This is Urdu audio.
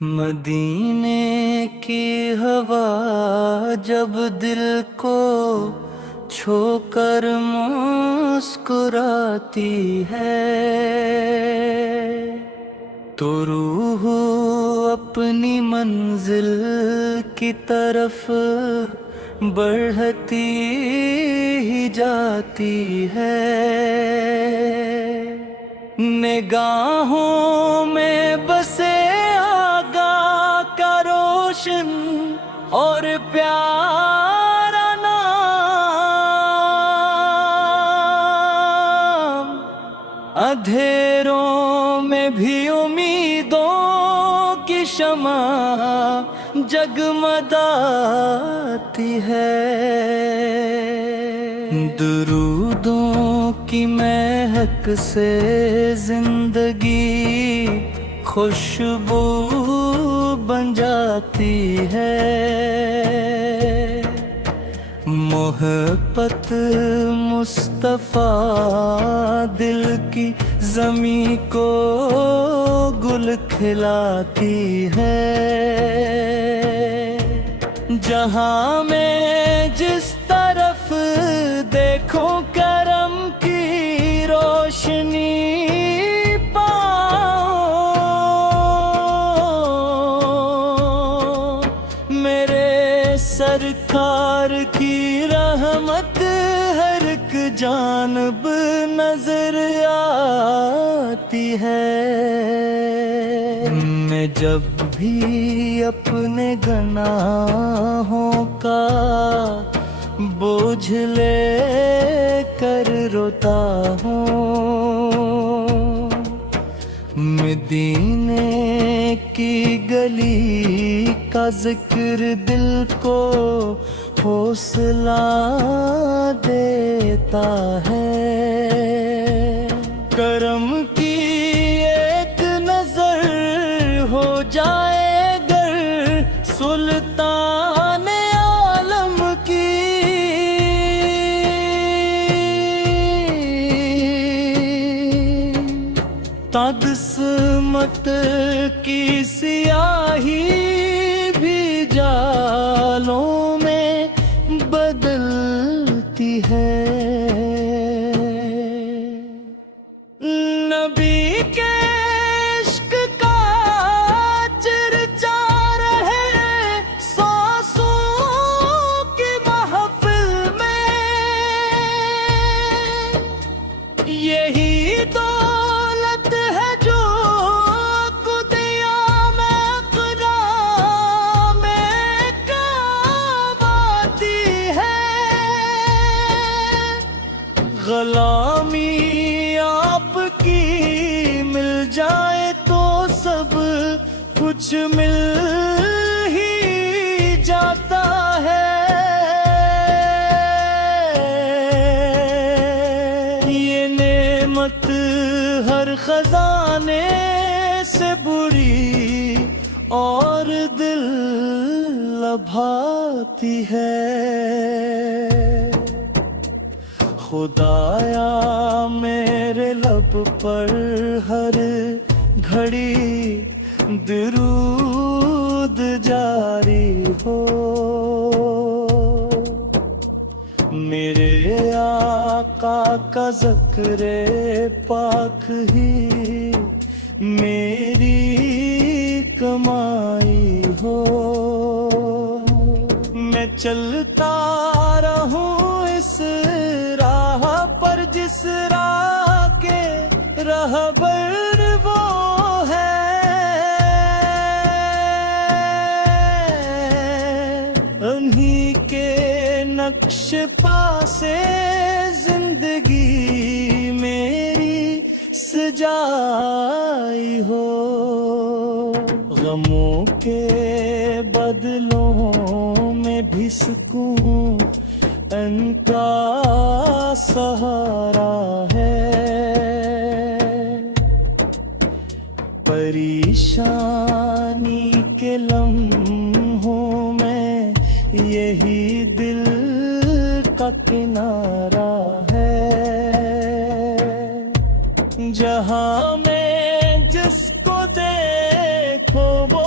مدینے کی ہوا جب دل کو چھو کر مسکراتی ہے تو روح اپنی منزل کی طرف بڑھتی ہی جاتی ہے۔ نگاہوں میں بسے اور پیارا نام، اندھیروں میں بھی امیدوں کی شمع جگمگاتی ہے۔ درودوں کی مہک سے زندگی خوشبو بن جاتی ہے۔ محبت مصطفیٰ دل کی زمیں کو گل کھلاتی ہے۔ جہاں میں جس طرف دیکھوں کرم کی روشنی سرکار کی رحمت ہر ایک جانب نظر آتی ہے۔ میں جب بھی اپنے گناہوں کا بوجھ لے کر روتا ہوں، مدینے کی گلی کا ذکر دل کو حوصلہ دیتا ہے۔ کرم کی ایک نظر ہو جائے گر سلطان عالم کی، قسمت کی سیاہی بھی جالوں میں بدلتی ہے۔ نبی کے عشق کا چرچا رہے سانسوں کی محفل میں، یہی دولت ہے جو قدیام اقدام کعب آتی ہے۔ غلامی آپ کی مل جائے تو سب کچھ مل ہی جاتا ہے۔ یہ نعمت ہر خزانے سے بری اور دل لبھاتی ہے۔ خدایا میرے لب پر ہر گھڑی درود جاری ہو، میرے آقا کا ذکر پاک ہی میری کمائی ہو۔ میں چلتا رہوں اس راہ پر جس راہ کے رہبر وہ ہے، انہی کے نقش پا سے زندگی میری سجائی ہو۔ غموں کے بدلوں میں بھی سکون ان کا سہارا ہے۔ پریشانی کے لمحوں میں یہی دل کا کنارہ ہے۔ جہاں میں جس کو دیکھو وہ